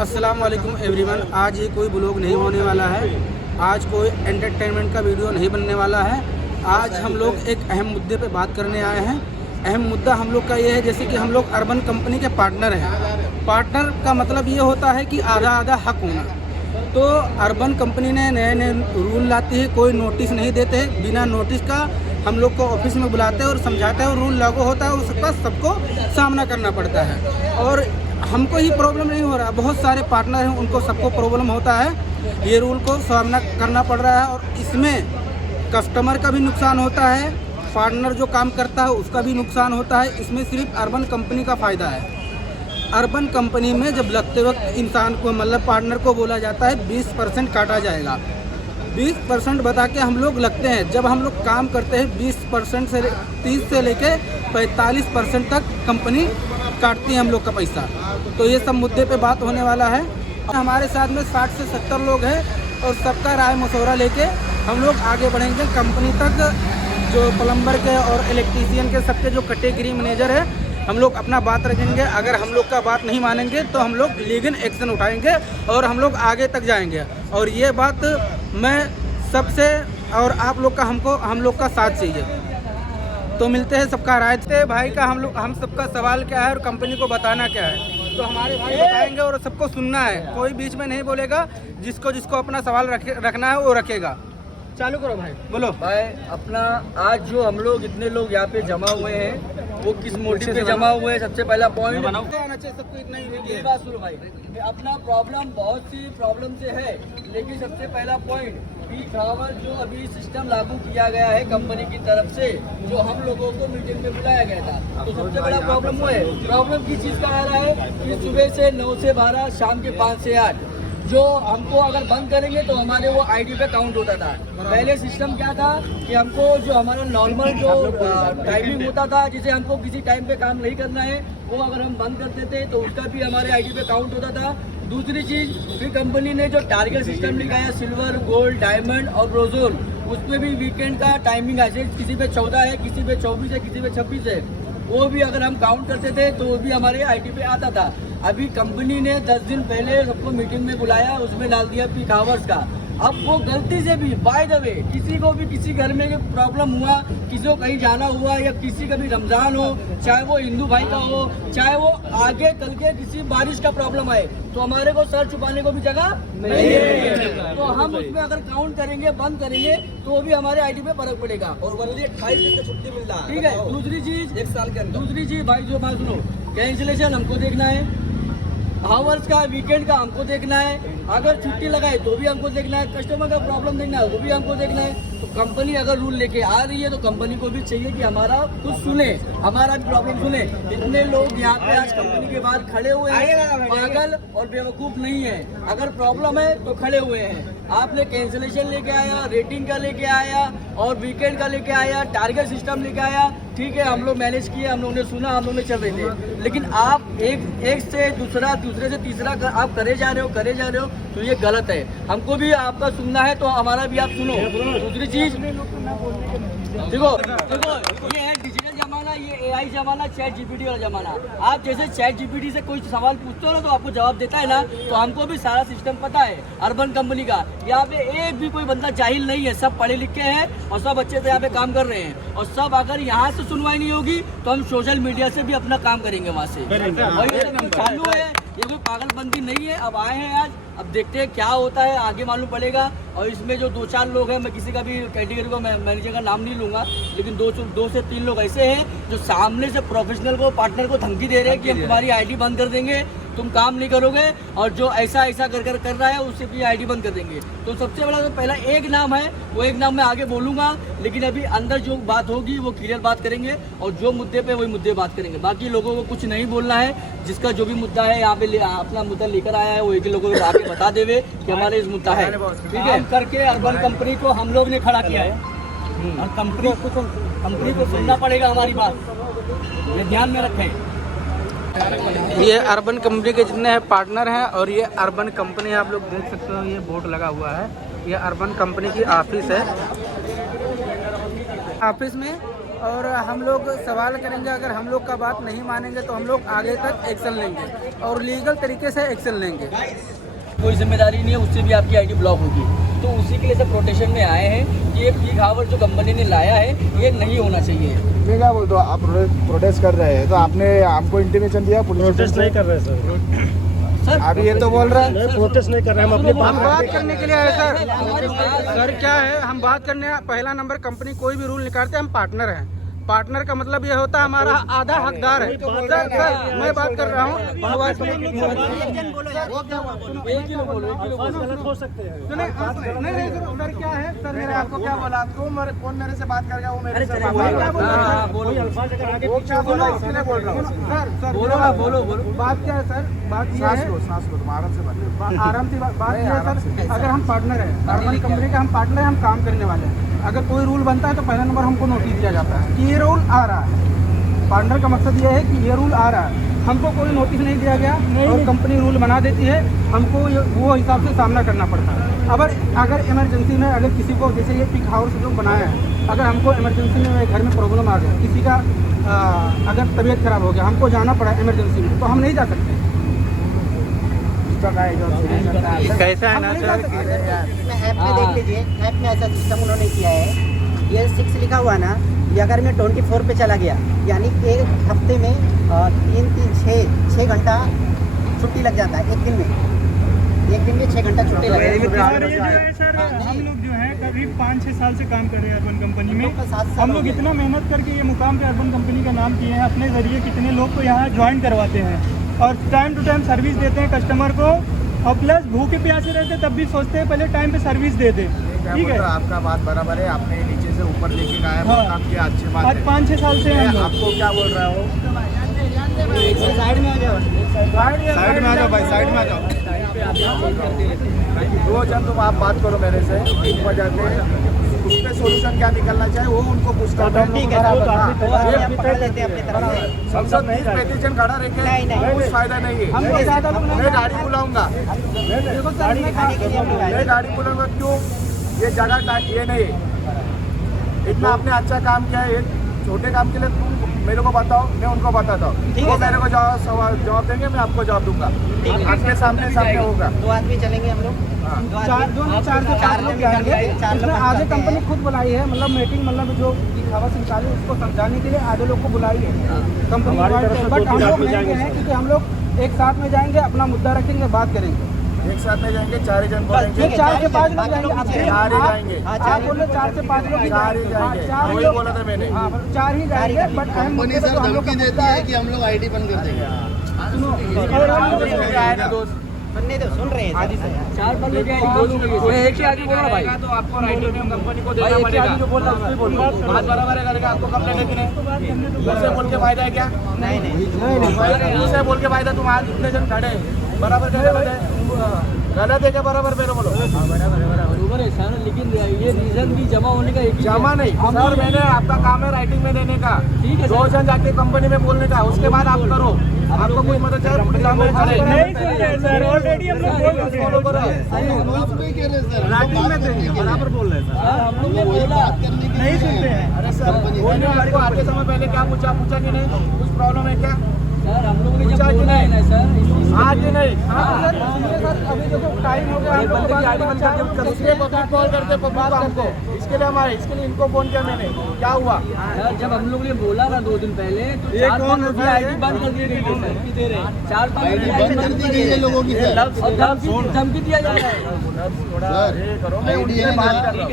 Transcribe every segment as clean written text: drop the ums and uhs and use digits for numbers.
अस्सलाम वालेकुम एवरीवन। आज ये कोई ब्लॉग नहीं होने वाला है, आज कोई एंटरटेनमेंट का वीडियो नहीं बनने वाला है। आज हम लोग एक अहम मुद्दे पे बात करने आए हैं। अहम मुद्दा हम लोग का ये है, जैसे कि हम लोग अर्बन कंपनी के पार्टनर हैं। पार्टनर का मतलब ये होता है कि आधा आधा हक होना। तो अर्बन कंपनी ने नए नए रूल लाती है, कोई नोटिस नहीं देते। बिना नोटिस का हम लोग को ऑफिस में बुलाते हैं और समझाते हैं, और रूल लागू होता है, उसका सबको सामना करना पड़ता है। और हमको ही प्रॉब्लम नहीं हो रहा, बहुत सारे पार्टनर हैं, उनको सबको प्रॉब्लम होता है। ये रूल को सामना करना पड़ रहा है, और इसमें कस्टमर का भी नुकसान होता है, पार्टनर जो काम करता है उसका भी नुकसान होता है। इसमें सिर्फ अर्बन कंपनी का फ़ायदा है। अर्बन कंपनी में जब लगते वक्त इंसान को, मतलब पार्टनर को बोला जाता है 20% काटा जाएगा। 20% बता के हम लोग लगते हैं। जब हम लोग काम करते हैं 20% से 30 से लेके 45% तक कंपनी काटती है हम लोग का पैसा। तो ये सब मुद्दे पे बात होने वाला है। हमारे साथ में 60 से 70 लोग हैं, और सबका राय मशवरा लेके हम लोग आगे बढ़ेंगे कंपनी तक। जो प्लम्बर के और इलेक्ट्रीशियन के सबके जो कैटेगरी मैनेजर है, हम लोग अपना बात रखेंगे। अगर हम लोग का बात नहीं मानेंगे तो हम लोग लीगल एक्शन उठाएंगे और हम लोग आगे तक जाएंगे। और ये बात मैं सबसे, और आप लोग का, हम लोग का साथ चाहिए। तो मिलते हैं, सबका राय थे भाई का। हम सबका सवाल क्या है और कंपनी को बताना क्या है, तो हमारे भाई बताएंगे और सबको सुनना है। कोई बीच में नहीं बोलेगा। जिसको अपना सवाल रखना है वो रखेगा। चालू करो भाई, बोलो भाई। अपना आज जो हम लोग इतने लोग यहाँ पे जमा हुए हैं, वो किस मोटिव पे जमा हुए हैं? सबसे पहला पॉइंट ये बात सुनो भाई। अपना प्रॉब्लम बहुत सी प्रॉब्लम से है, लेकिन सबसे पहला पॉइंट पीक आवर जो अभी सिस्टम लागू किया गया है कंपनी की तरफ से, जो हम लोगों को मीटिंग में बुलाया गया था, तो सबसे बड़ा प्रॉब्लम वो है। प्रॉब्लम किस चीज़ का आ रहा है कि सुबह से 9 से 12, शाम के 5 से 8 जो हमको अगर बंद करेंगे तो हमारे वो आईडी पे काउंट होता था। पहले सिस्टम क्या था कि हमको जो हमारा नॉर्मल जो टाइमिंग होता था, जिसे हमको किसी टाइम पे काम नहीं करना है, वो अगर हम बंद करते थे तो उसका भी हमारे आईडी पे काउंट होता था। दूसरी चीज, फिर कंपनी ने जो टारगेट सिस्टम लिखाया सिल्वर, गोल्ड, डायमंड और ब्रोंज, उसमें भी वीकेंड का टाइमिंग है। किसी पे 14 है, किसी पे 24 है, किसी पे 26 है। वो भी अगर हम काउंट करते थे तो वो भी हमारे आईडी पे आता था। अभी कंपनी ने 10 दिन पहले सबको मीटिंग में बुलाया, उसमें डाल दिया पीक आवर्स का। अब वो गलती से भी, बाय द वे, किसी को भी किसी घर में प्रॉब्लम हुआ, किसी को कहीं जाना हुआ, या किसी का भी रमजान हो, चाहे वो हिंदू भाई का हो, चाहे वो आगे कल के किसी बारिश का प्रॉब्लम आए, तो हमारे को सर छुपाने को भी जगह नहीं है। तो हम उसमें अगर काउंट करेंगे, बंद करेंगे, तो वो भी हमारे आईडी पे फर्क पड़ेगा। और ओनली 28 दिन का छुट्टी मिल रहा है, ठीक है। दूसरी चीज, 1 साल के अंदर। दूसरी चीज भाई, जो बात सुनो, कैंसिलेशन हमको देखना है, आवर्स का, वीकेंड का हमको देखना है, अगर छुट्टी लगाए तो भी हमको देखना है, कस्टमर का प्रॉब्लम देखना है वो भी हमको देखना है। तो कंपनी अगर रूल लेके आ रही है तो कंपनी को भी चाहिए कि हमारा कुछ सुने, हमारा भी प्रॉब्लम सुने। इतने लोग यहाँ पे आज कंपनी के बाहर खड़े हुए हैं, पागल और बेवकूफ नहीं है। अगर प्रॉब्लम है तो खड़े हुए हैं। आपने कैंसिलेशन लेके आया, रेटिंग का लेके आया, और वीकेंड का लेके आया, टारगेट सिस्टम लेके आया, ठीक है, हम लोग मैनेज किए, हम लोगों ने सुना, हम लोग ने चल रहे थे। लेकिन आप एक से दूसरा, दूसरे से तीसरा आप करे जा रहे हो, तो ये गलत है। हमको भी आपका सुनना है तो हमारा भी आप सुनो। दूसरी चीज, देखो ये है डिजिटल जमाना, ये AI जमाना, चैट जीपीटी वाला जमाना। आप जैसे चैट जीपीटी से कोई सवाल पूछते हो ना, तो आपको जवाब देता है ना, तो हमको भी सारा सिस्टम पता है अर्बन कंपनी का। यहाँ पे एक भी कोई बंदा जाहिल नहीं है, सब पढ़े लिखे हैं और सब अच्छे से यहाँ पे काम कर रहे हैं। और सब अगर यहाँ से सुनवाई नहीं होगी तो हम सोशल मीडिया से भी अपना काम करेंगे वहाँ से। चालू है, ये कोई पागलबंदी नहीं है। अब आए हैं आज, अब देखते हैं क्या होता है, आगे मालूम पड़ेगा। और इसमें जो 2-4 लोग हैं, मैं किसी का भी कैटेगरी को मैनेजर का नाम नहीं लूंगा, लेकिन 2 से 3 लोग ऐसे हैं जो सामने से प्रोफेशनल को, पार्टनर को धमकी दे रहे हैं कि हम तुम्हारी आईडी बंद कर देंगे, तुम काम नहीं करोगे, और जो ऐसा कर रहा है उससे भी आईडी बंद कर देंगे। तो सबसे बड़ा तो पहला एक नाम है, वो एक नाम मैं आगे बोलूंगा, लेकिन अभी अंदर जो बात होगी वो क्लियर बात करेंगे, और जो मुद्दे पे वही मुद्दे बात करेंगे। बाकी लोगों को कुछ नहीं बोलना है। जिसका जो भी मुद्दा है यहाँ पे अपना मुद्दा लेकर आया है, वो एक लोगों को आके बता देवे कि हमारे इस मुद्दा है, ठीक है। करके अर्बन कंपनी को हम लोग ने खड़ा किया है, और कंपनी को सुनना पड़ेगा हमारी बात, ये ध्यान में रखें। ये अर्बन कंपनी के जितने पार्टनर हैं, और ये अर्बन कंपनी आप लोग देख सकते हो, ये बोर्ड लगा हुआ है, ये अर्बन कंपनी की ऑफिस है। ऑफिस में और हम लोग सवाल करेंगे। अगर हम लोग का बात नहीं मानेंगे तो हम लोग आगे तक एक्शन लेंगे और लीगल तरीके से एक्शन लेंगे। कोई जिम्मेदारी नहीं है, उससे भी आपकी आईडी ब्लॉक होगी। तो उसी के लिए सब प्रोटेक्शन में आए हैं कि ये पीक आवर जो कंपनी ने लाया है ये नहीं होना चाहिए। मैं क्या बोलता हूँ, आप प्रोटेस्ट कर रहे हैं तो आपने हमको इंटीमेशन दिया? प्रोटेस्ट नहीं कर रहे सर, अभी ये तो बोल रहा है प्रोटेस्ट नहीं कर रहे हैं, हम अपनी हम बात करने के लिए आए सर। सर क्या है, हम बात करने पहला नंबर कंपनी कोई भी रूल निकालते हैं, हम पार्टनर हैं। पार्टनर का मतलब ये होता है हमारा आधा हकदार है। सर मैं बात कर रहा हूँ, हो सकते हैं। नहीं सर क्या है सर, मैंने आपको क्या बोला? कौन मेरे से बात करेगा? वो मेरे से कोई अल्फाज अगर आगे वो क्या बोला इसलिए बोल रहा हूँ। सर बोलो बात क्या है सर? बात ये है, सांस लो, तुम आराम से बात आराम से बात ये है सर, अगर हम पार्टनर हैं, नॉर्मल कंपनी का हम पार्टनर हैं, हम काम करने वाले हैं। अगर कोई रूल बनता है तो पहला नंबर हमको नोटिस दिया जाता है कि ये रूल आ रहा है। पार्टनर का मकसद ये है कि ये रूल आ रहा है, हमको कोई नोटिस नहीं दिया गया और कंपनी रूल बना देती है, हमको वो हिसाब से सामना करना पड़ता है। अगर इमरजेंसी में अगर किसी को, जैसे ये पिक हाउस जो बनाया है, अगर हमको इमरजेंसी में घर में प्रॉब्लम आ गई, किसी का अगर तबीयत खराब हो गया, हमको जाना पड़ा इमरजेंसी में, तो हम नहीं जा सकते। कैसा है ना सर, ऐप में देख लीजिए, ऐप में ऐसा सिस्टम उन्होंने किया है, ये 6 लिखा हुआ ना, ये अगर मैं 24 पे चला गया, यानी एक हफ्ते में 6 घंटा छुट्टी लग जाता है। एक दिन में 6 घंटा छुट्टी लग जाता है। और ये जो है सर, हम लोग जो है करीब 5-6 साल से काम कर रहे हैं अर्बन कंपनी में। 7 साल हम लोग इतना मेहनत करके ये मुकाम पे अर्बन कंपनी का नाम किए हैं, अपने जरिए कितने लोग को यहाँ ज्वाइन करवाते हैं और टाइम टू टाइम सर्विस देते हैं कस्टमर को, और प्लस भूखे प्यासे रहते तब भी सोचते हैं पहले टाइम पे सर्विस दे दे। ठीक है, आपका बात बराबर है, आपने नीचे से ऊपर लेके आया, काम किया, अच्छी बात आज है। 5-6 साल से हम लोग। आपको क्या बोल रहा हो? साइड में आ जाओ, साइड में आ जाओ भाई, साइड में आ जाओ। 2 जन तुम आप बात करो मेरे से, एक वजह से उस पे सोल्यूशन क्या निकलना चाहिए वो उनको पूछता हूँ। ठीक है, हम पकड़ लेते हैं अपनी तरफ से। संसद में 35 जन खड़ा रह के कुछ फायदा नहीं है। मैं गाड़ी बुलाऊंगा, मैं गाड़ी बुलाऊंगा। क्यों? ये जगह ये नहीं है। इतना आपने अच्छा काम किया है, छोटे काम के लिए तुम मेरे को बताओ, मैं उनको बताता हूँ, वो मेरे को जवाब देंगे, मैं आपको जवाब दूंगा। आपके सामने होगा। 2 आदमी चलेंगे हम लोग, 4 से 5 लोग जाएंगे। इसमें आगे कंपनी खुद बुलाई है, मतलब मीटिंग, मतलब जो दिखावा निकाली उसको समझाने के लिए आधे लोग को बुलाई है कंपनी। बट हम लोग नहीं गए हैं क्योंकि हम लोग एक साथ में जाएंगे, अपना मुद्दा रखेंगे, बात करेंगे। एक साथ में जाएंगे, 4 जन बोलेंगे, 4 से 5 लोग जाएंगे। 4 ही जाएंगे। आप बोले 4 से 5 लोग ही 4 ही जाएंगे, वही बोला था मैंने। 4 ही जाएंगे। बट कंपनी सर धमकी देती है कि हम लोग आईडी बंद कर देंगे। बनने दो, सुन रहे हैं। 4 लोग हैं, एक ही आदमी बोल रहा भाई, तो आपको राइटिंग में कंपनी को देना पड़ेगा। बात बराबर है, करके आपको कंप्लेंट है कि नहीं? मुझसे बोल के फायदा है क्या? नहीं मुझसे बोल के फायदा? तुम आज इतने जन खड़े बराबर गलत है क्या? बराबर मेरे बोलो। बराबर है सर, लेकिन ये रीजन भी जमा होने का एक ही जमा नहीं सर, मैंने आपका काम है राइटिंग में देने का। ठीक है 2 जन जाके कंपनी में बोलने का, उसके बाद आप करो। आपको कोई मदद चाहिए पुलिस सामने खड़े नहीं सुनते हैं सर, ऑलरेडी हम लोग बोल चुके हैं। फॉलो करो। आप नहीं कह रहे सर, राइटिंग में देंगे, बराबर बोल रहे हैं सर। सर हम लोग ने बोला नहीं सुनते हैं। अरे सर, बोलने वाले को आते समय पहले क्या पूछा कि नहीं कुछ प्रॉब्लम है क्या? सर, हम लोगों ने जब बोला है ना सर, आज ही नहीं। सर अभी देखो टाइम हो गया, ये बंदे की आईडी बंद करके पब्लिक कॉल करते पब्लिक हमको, इसके लिए हमारे, इसके लिए इनको फोन किया मैंने। क्या हुआ? सर जब हम लोग ने बोला ना 2 दिन पहले, तो 4-5 लोग की आईडी बंद कर दी गई थी सर। 4-5 आईडी बंद कर दी गई है लोगों की सर। और धमकी दिया जा रहा है। सर आईडी है ना,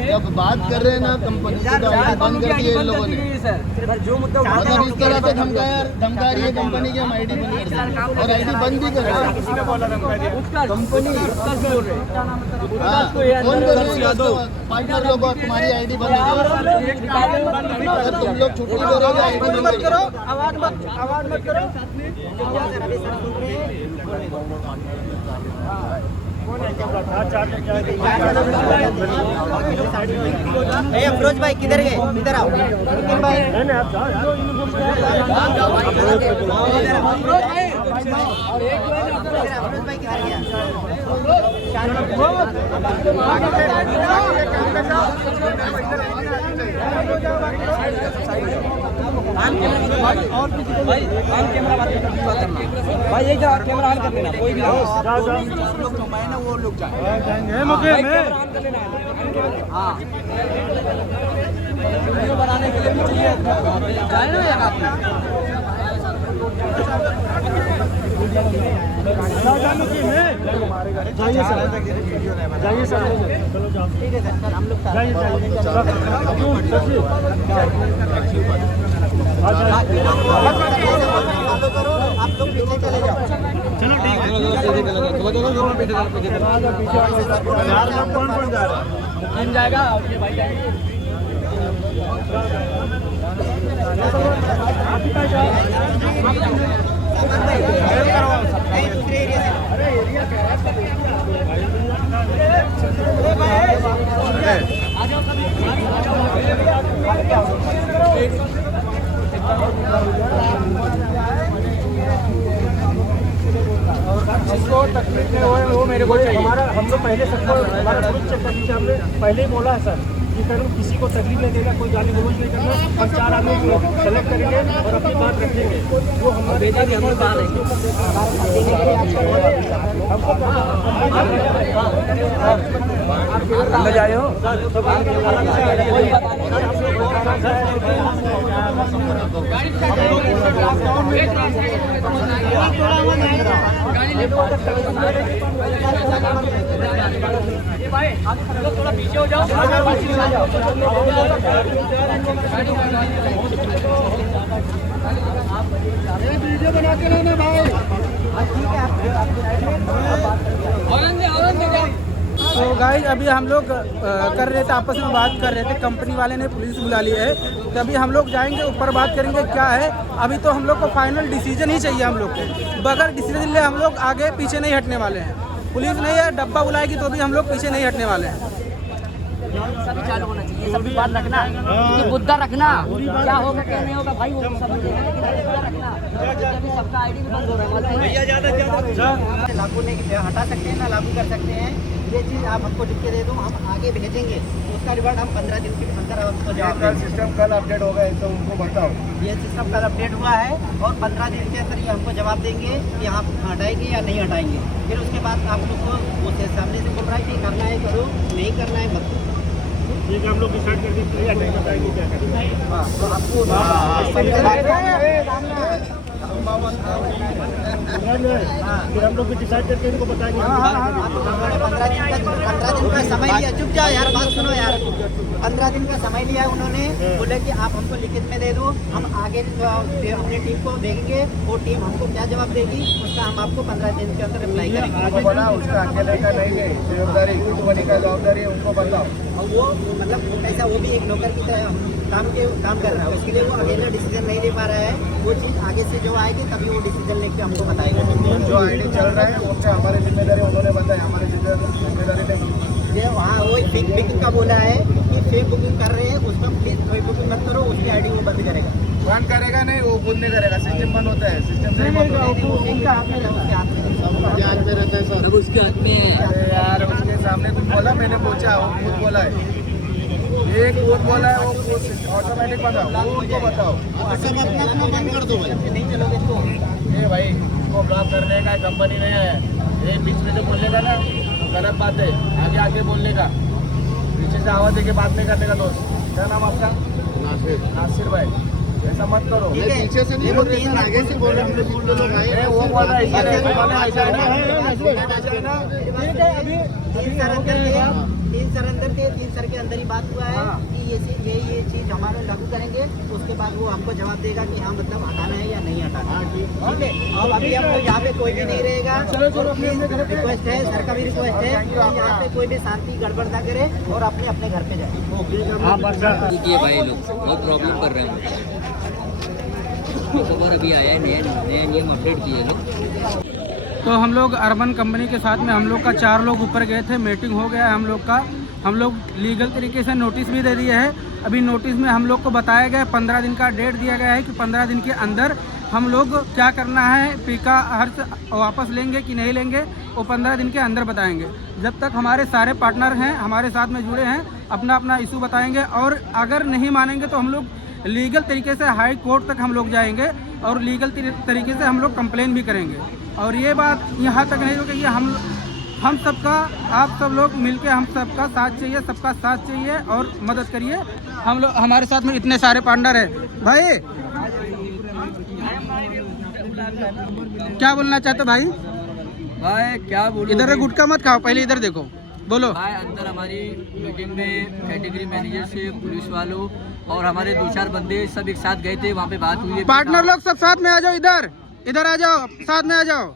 जब बात कर रहे हैं ना कंपनी से, तो आईडी बंद कर दी है इन लोगों ने। सर जो मुद्दा मतलब इस तरह से धमका रही है कंपनी की हम आईडी बंद कर देंगे, और आईडी बंद भी कर रहे हैं। किसने बोला धमका? कंपनी बोल रहे हैं। हाँ, कौन कर रहे हैं? पार्टनर लोग तुम्हारी आईडी बंद कर, तुम लोग छुट्टी करोगे, आईडी बंद मत करो, करो। आवाज मत करो। अफरोज भाई किधर गए? इधर आओ। नितिन भाई अफरोज भाई किधर गया? भाई ऑन कैमरा बात करना भाई, एक कैमरा ऑन कर लेना, कोई भी लोग जो मैं ना वो लोग जाएंगे मौके में ऑन कर लेना। हाँ वीडियो बनाने के लिए भी चाहिए जाए ना यार आप जाइए सर, जाइए सर, ठीक है सर, हम लोग जाइए आप लोग पीछे चले जाओ। चलो ठीक है, कौन कौन जा रहा है? जाएगा जिसको तकलीफ नहीं हो वो मेरे को चाहिए। हमारा हम लोग पहले सबको हमारा ग्रुप चेक कर लीजिए, हमने पहले ही बोला है सर कि सर किसी को तकलीफ नहीं देगा, कोई गाली गलौज नहीं करना। हम 4 आदमी सेलेक्ट करेंगे और अपनी बात रखेंगे, वो हम भेजेंगे, हमारी बात है। अंदर जा रहे हो थोड़ा पीछे हो जाओ, वीडियो बना के लाना भाई। तो गाइस अभी हम लोग कर रहे थे, आपस में बात कर रहे थे, कंपनी वाले ने पुलिस बुला ली है, तो अभी हम लोग जाएंगे ऊपर बात करेंगे क्या है। अभी तो हम लोग को फाइनल डिसीजन ही चाहिए हम लोग को, बगैर डिसीजन ले हम लोग आगे पीछे नहीं हटने वाले हैं। पुलिस नहीं है, डब्बा बुलाएगी तो भी हम लोग पीछे नहीं हटने वाले हैं। सब चालू होना चाहिए, सबकी बात रखना, क्योंकि मुद्दा रखना, क्या होगा क्या नहीं होगा भाई वो सब रखना। अभी सबका आईडी भी बंद हो रहा है, लागू नहीं हटा सकते हैं ना लागू कर सकते हैं। ये चीज़ आप हमको लिख के दे दो, हम आगे भेजेंगे, उसका रिवार्ड हम 15 दिन के अंदर आपको जवाब देंगे। सिस्टम कल अपडेट हो गया तो उनको बताओ। ये सिस्टम कल अपडेट हुआ है और 15 दिन के अंदर ये हमको जवाब देंगे कि आप हटाएंगे या नहीं हटाएंगे। फिर उसके बाद आप लोग को उसके सामने से बोल रहा है कि करना है करो, नहीं करना है मत। ठीक है, हम लोग डिसाइड कर दीजिए नहीं बताएंगे क्या करना है। हाँ तो आपको फिर हम लोग भी डिसाइड करके इनको बताएंगे। 15 दिन का समय लिया, चुप जाओ यार, बात सुनो यार। 15 दिन का समय लिया उन्होंने, बोले कि आप हमको लिखित में दे दो, हम आगे अपनी टीम को देंगे, वो टीम हमको क्या जवाब देगी उसका हम आपको 15 दिन के अंदर रिप्लाई करेंगे। बोला उसका अकेले का नहीं है जिम्मेदारी, कंपनी का जवाबदारी है, उनको बताओ। और वो मतलब ऐसा वो भी एक नौकर की तरह काम कर रहा है, उसके लिए वो अकेला डिसीजन नहीं ले पा रहा है। वो चीज़ आगे से जो आएगी तभी वो डिसीजन लेके हमको बताएगा। जो आईडी चल रहा है वो क्या हमारी जिम्मेदारी, उन्होंने बताया हमारी जिम्मेदारी नहीं। ये वहाँ वो फेक बुकिंग का बोला है कि फेक बुकिंग कर रहे हैं, उसका प्लीज फेक बुकिंग मत करो, उसकी आईडी वो बंद करेगा। बंद करेगा नहीं, वो खुद नहीं करेगा, सिस्टम बंद होता है, सिस्टम नहीं बंद होता है। उनका हाथ में रहता है, उसके हाथ में रहता है सर, उसके हाथ में। अरे यार उसके सामने कुछ बोला, मैंने पूछा, वो खुद बोला है, एक खुद बोला है, वो खुद ऑटोमेटिक बताओ, वो उनको बताओ। सब अपना अपना बंद कर दो भाई। नहीं चलोगे तो ये भाई को ब्लॉक करने का कंपनी नहीं है, ये बीच में जो बोलेगा ना गलत बात है, आगे आगे बोलने का, पीछे से आवाज देके बात नहीं करने का। दोस्त क्या नाम आपका? नासिर भाई, ऐसा मत करो। ठीक है, पीछे से नहीं बोल रहे सर, आगे से बोल रहे हम लोग लोग आए। वो बोल रहा है ऐसा है, तीन सर के अंदर ही बात हुआ है कि ये चीज हमारे लागू करेंगे, उसके बाद वो हमको जवाब देगा कि हाँ मतलब हटाना है या नहीं हटाना। ठीक है, अब अभी हम लोग यहाँ पे कोई भी नहीं रहेगा। रिक्वेस्ट है, सर का भी रिक्वेस्ट है कि यहाँ पे कोई भी शांति गड़बड़ ना करे और अपने अपने घर पे जाए। ये भाई लोग बहुत प्रॉब्लम कर रहे हैं, खबर अभी आया है, नया नियम अपडेट किए लोग। तो हम लोग अर्बन कंपनी के साथ में हम लोग का 4 लोग ऊपर गए थे, मीटिंग हो गया है हम लोग का। हम लोग लीगल तरीके से नोटिस भी दे दिए है। अभी नोटिस में हम लोग को बताया गया 15 दिन का डेट दिया गया है कि 15 दिन के अंदर हम लोग क्या करना है, पीका हर्ष वापस लेंगे कि नहीं लेंगे, वो 15 दिन के अंदर बताएंगे। जब तक हमारे सारे पार्टनर हैं, हमारे साथ में जुड़े हैं, अपना अपना इशू बताएंगे, और अगर नहीं मानेंगे तो हम लोग लीगल तरीके से हाई कोर्ट तक हम लोग जाएंगे और लीगल तरीके से हम लोग कंप्लेन भी करेंगे। और ये बात यहाँ तक नहीं रुकेगी, हम सबका, आप सब लोग मिलके हम सबका साथ चाहिए, सबका साथ चाहिए और मदद करिए। हम लोग, हमारे साथ में इतने सारे पार्टनर हैं। भाई क्या बोलना चाहते हो भाई? भाई क्या बोलूं, इधर गुटखा मत खाओ, पहले इधर देखो, बोलो। भाई अंदर हमारी मीटिंग में कैटेगरी मैनेजर से, पुलिस वालों और हमारे 2-4 बंदे सब एक साथ गए थे, वहाँ पे बात हुई है। पार्टनर लोग सब साथ में आ जाओ, इधर आ जाओ, साथ में आ जाओ।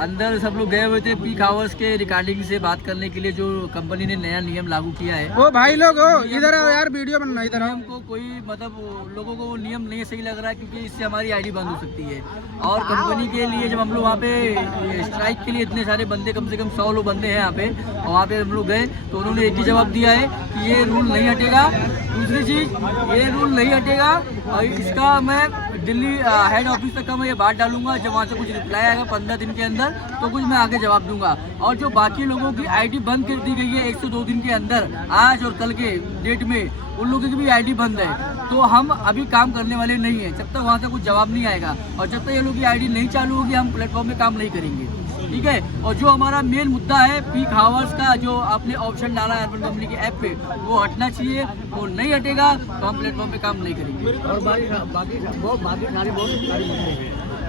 अंदर सब लोग गए हुए थे पीक आवर्स के रिगार्डिंग से बात करने के लिए, जो कंपनी ने नया नियम लागू किया है। ओ भाई लोग हो, इधर आओ यार, वीडियो बनना, इधर आओ। नियम को कोई मतलब लोगों को वो नियम नहीं सही लग रहा है, क्योंकि इससे हमारी आईडी बंद हो सकती है। और कंपनी के लिए जब हम लोग वहाँ पे स्ट्राइक के लिए इतने सारे बंदे, कम से कम 100 लोग बंदे हैं यहाँ पे, और वहाँ पे हम लोग गए तो उन्होंने एक ही जवाब दिया है कि ये रूल नहीं हटेगा। दूसरी चीज़, ये रूल नहीं हटेगा और इसका मैं दिल्ली हेड ऑफिस तक का मैं ये बात डालूंगा। जब वहाँ से कुछ रिप्लाई आएगा 15 दिन के अंदर तो कुछ मैं आगे जवाब दूंगा। और जो बाकी लोगों की आईडी बंद कर दी गई है 102 दिन के अंदर, आज और कल के डेट में उन लोगों की भी आईडी बंद है, तो हम अभी काम करने वाले नहीं है जब तक वहाँ से कुछ जवाब नहीं आएगा। और जब तक ये लोग की आईडी नहीं चालू होगी हम प्लेटफॉर्म में काम नहीं करेंगे, ठीक है। और जो हमारा मेन मुद्दा है पीक आवर्स का, जो आपने ऑप्शन डाला है अर्बन कंपनी के ऐप पे, वो हटना चाहिए। वो नहीं हटेगा तो हम प्लेटफॉर्म पे काम नहीं करेंगे।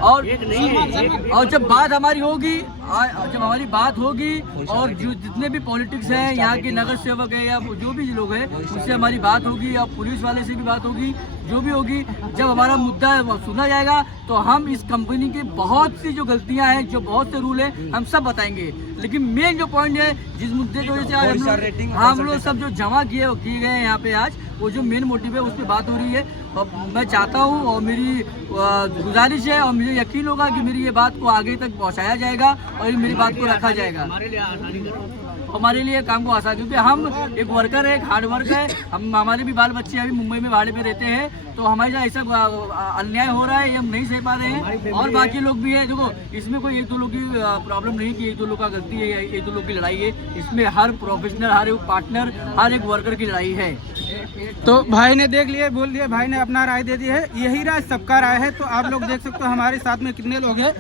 और और जब बात हमारी होगी, जब हमारी बात होगी और जो जितने भी पॉलिटिक्स हैं, यहाँ के नगर सेवक है या जो भी लोग हैं, उससे हमारी बात होगी, या पुलिस वाले से भी बात होगी, जो भी होगी, जब हमारा मुद्दा है वो सुना जाएगा तो हम इस कंपनी की बहुत सी जो गलतियां हैं, जो बहुत से रूल हैं, हम सब बताएंगे। लेकिन मेन जो पॉइंट है, जिस मुद्दे की वजह से आज हम लोग सब जो जमा किए गए हैं यहाँ पे आज, वो जो मेन मोटिव है उस पर बात हो रही है। और मैं चाहता हूँ और मेरी गुजारिश है और मुझे यकीन होगा कि मेरी ये बात को आगे तक पहुँचाया जाएगा और मेरी बात को रखा जाएगा। हमारे लिए काम को आसान, क्योंकि हम एक वर्कर है, एक हार्ड वर्क है। हम, हमारे भी बाल बच्चे अभी मुंबई में भाड़े पे रहते हैं, तो हमारे यहाँ ऐसा अन्याय हो रहा है, ये हम नहीं सह पा रहे हैं। और बाकी लोग भी है, देखो इसमें कोई 1-2 लोग की प्रॉब्लम नहीं कि 1-2 लोग का गलती है या 1-2 लोग की लड़ाई है। इसमें हर प्रोफेशनल, हर एक पार्टनर, हर एक वर्कर की लड़ाई है। तो भाई ने देख लिया, बोल दिया, भाई ने अपना राय दे दी है। यही राय सबका राय है। तो आप लोग देख सकते हो हमारे साथ में कितने लोग हैं।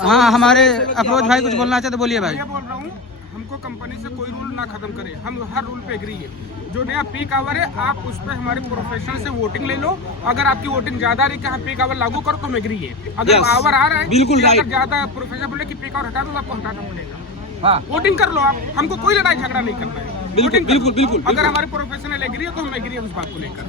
हाँ, हमारे अफरोज भाई कुछ बोलना चाहते, बोलिए भाई। बोल रहा हूँ, हमको कंपनी से कोई रूल ना खत्म करे, हम हर रूल पे एग्री है। जो नया पीक आवर है, आप उस पर हमारे प्रोफेशनल से वोटिंग ले लो। अगर आपकी वोटिंग ज्यादा रही कि हम पीक आवर लागू करो तो हम एग्री है। अगर आवर आ रहा है, बिल्कुल, अगर ज्यादा प्रोफेशनल बोले कि पीक आवर हटा दो तो आपको हटाना पड़ेगा। हाँ, वोटिंग कर लो आप, हमको कोई लड़ाई झगड़ा नहीं करना है। बिल्कुल बिल्कुल बिल्कुल। अगर हमारे प्रोफेशनल एग्री है तो हम एग्री है उस बात को लेकर।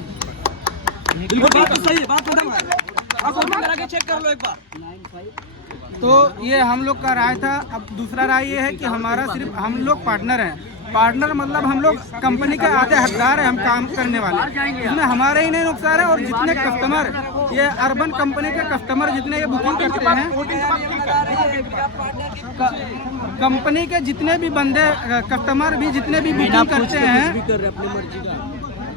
तो ये हम लोग का राय था। अब दूसरा राय ये है कि हमारा सिर्फ हम लोग पार्टनर हैं। पार्टनर मतलब हम लोग कंपनी के आधे हकदार हैं, हम काम करने वाले। इसमें हमारे ही नहीं नुकसान है। और जितने कस्टमर, ये अर्बन कंपनी के कस्टमर जितने ये बुकिंग करते हैं, कंपनी के जितने भी बंदे कस्टमर भी जितने भी बुकिंग करते हैं,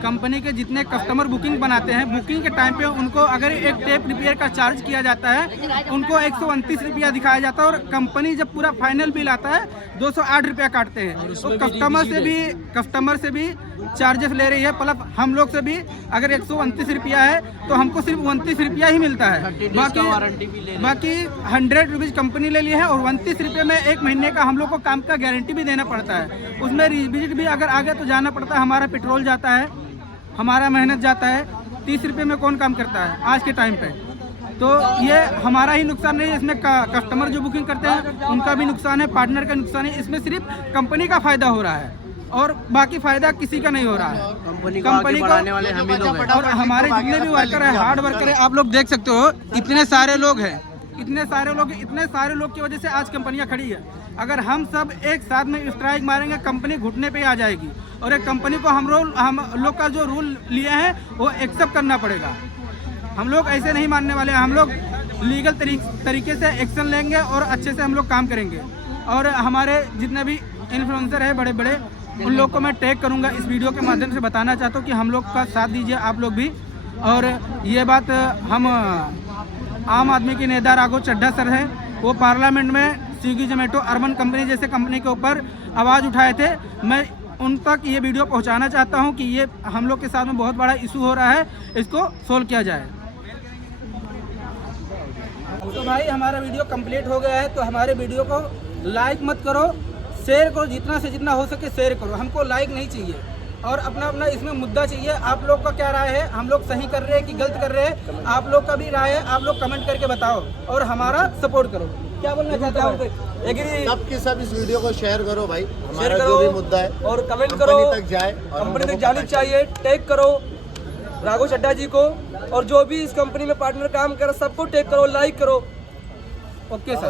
कंपनी के जितने कस्टमर बुकिंग बनाते हैं, बुकिंग के टाइम पे उनको अगर एक टेप रिपेयर का चार्ज किया जाता है, उनको 129 रुपया दिखाया जाता है। और कंपनी जब पूरा फाइनल बिल आता है 208 रुपया काटते हैं। तो कस्टमर से भी चार्जेस ले रही है। प्लस हम लोग से भी अगर 129 रुपया है तो हमको सिर्फ 29 रुपया ही मिलता है। बाकी 100 रुपीज़ कंपनी ले ली है और 29 रुपये में 1 महीने का हम लोग को काम का गारंटी भी देना पड़ता है। उसमें रिविजिट भी अगर आगे तो जाना पड़ता है, हमारा पेट्रोल जाता है, हमारा मेहनत जाता है। 30 रुपये में कौन काम करता है आज के टाइम पे? तो ये हमारा ही नुकसान नहीं है, इसमें कस्टमर जो बुकिंग करते हैं उनका भी नुकसान है, पार्टनर का नुकसान है। इसमें सिर्फ कंपनी का फायदा हो रहा है और बाकी फायदा किसी का नहीं हो रहा है। कंपनी को वाले हम ही लोग हैं। और हमारे जितने भी वर्कर है, हार्ड वर्कर है, आप लोग देख सकते हो इतने सारे लोग हैं, इतने सारे लोग की वजह से आज कंपनियां खड़ी है। अगर हम सब एक साथ में स्ट्राइक मारेंगे, कंपनी घुटने पे आ जाएगी। और एक कंपनी को हम लोग का जो रूल लिए हैं वो एक्सेप्ट करना पड़ेगा। हम लोग ऐसे नहीं मानने वाले हैं। हम लोग लीगल तरीके से एक्शन लेंगे और अच्छे से हम लोग काम करेंगे। और हमारे जितने भी इन्फ्लुएंसर है बड़े बड़े, उन लोग को मैं टैग करूंगा। इस वीडियो के माध्यम से बताना चाहता हूँ कि हम लोग का साथ दीजिए आप लोग भी। और ये बात हम आम आदमी के नेता राघव चड्ढा सर हैं, वो पार्लियामेंट में स्विगी जोमेटो अर्बन कंपनी जैसे कंपनी के ऊपर आवाज़ उठाए थे। मैं उन तक ये वीडियो पहुंचाना चाहता हूं कि ये हम लोग के साथ में बहुत बड़ा इशू हो रहा है, इसको सोल्व किया जाए। तो भाई हमारा वीडियो कंप्लीट हो गया है, तो हमारे वीडियो को लाइक मत करो, शेयर करो, जितना से जितना हो सके शेयर करो। हमको लाइक नहीं चाहिए और अपना अपना इसमें मुद्दा चाहिए। आप लोग का क्या राय है, हम लोग सही कर रहे हैं कि गलत कर रहे हैं, आप लोग का भी राय है, आप लोग कमेंट करके बताओ और हमारा सपोर्ट करो। क्या बोलना चाहते हो? सबके सब इस वीडियो को शेयर करो भाई, हमारा जो भी मुद्दा है और कमेंट करो, कंपनी तक जाए, कंपनी तक जानी चाहिए। टैग करो राघव चड्ढा जी को और जो भी इस कंपनी में पार्टनर काम कर सबको टैग करो, लाइक करो। Okay sir.